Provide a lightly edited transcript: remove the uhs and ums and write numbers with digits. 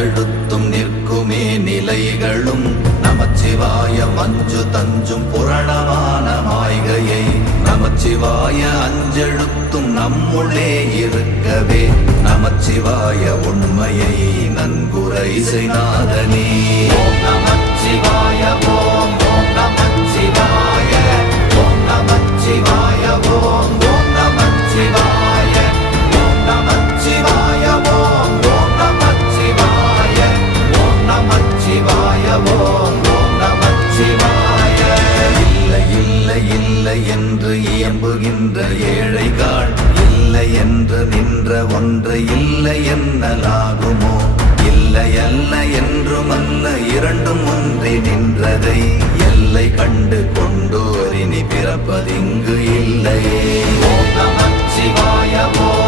அஞ்செழுத்தும் நிற்குமே நிலைகளும் நமச்சிவாய மஞ்சு தஞ்சும் புரணமான மாய்கையை நமச்சிவாய அஞ்செழுத்தும் நம்முள்ளே இருக்கவே நமச்சிவாய உண்மையை நன்குரை செய்நாதனே. ஓம் நமச்சிவாய ஓம் ஓம் நமச்சிவாய ஓம் நமச்சிவாய ஓம் ஓம் நமச்சிவாய ஓம் நமச்சிவாய ஓம் ஓம் நமச்சிவாய ஓம் நமச்சிவாய ஓம் ஓம் நமச்சிவாய. இல்லை இல்லை இல்லை என்று இயம்புகின்ற ஏழைகாள் இல்லை என்று நின்ற ஒன்று இல்லை என்னலாகுமோ? இல்லை அல்ல என்றும் அல்ல இரண்டும் ஒன்றி நின்றதை எல்லை கண்டு கொண்டோர் இனி பிறப்பதிங்கு இல்லையே. ஓம் நமச்சிவாய ஓம்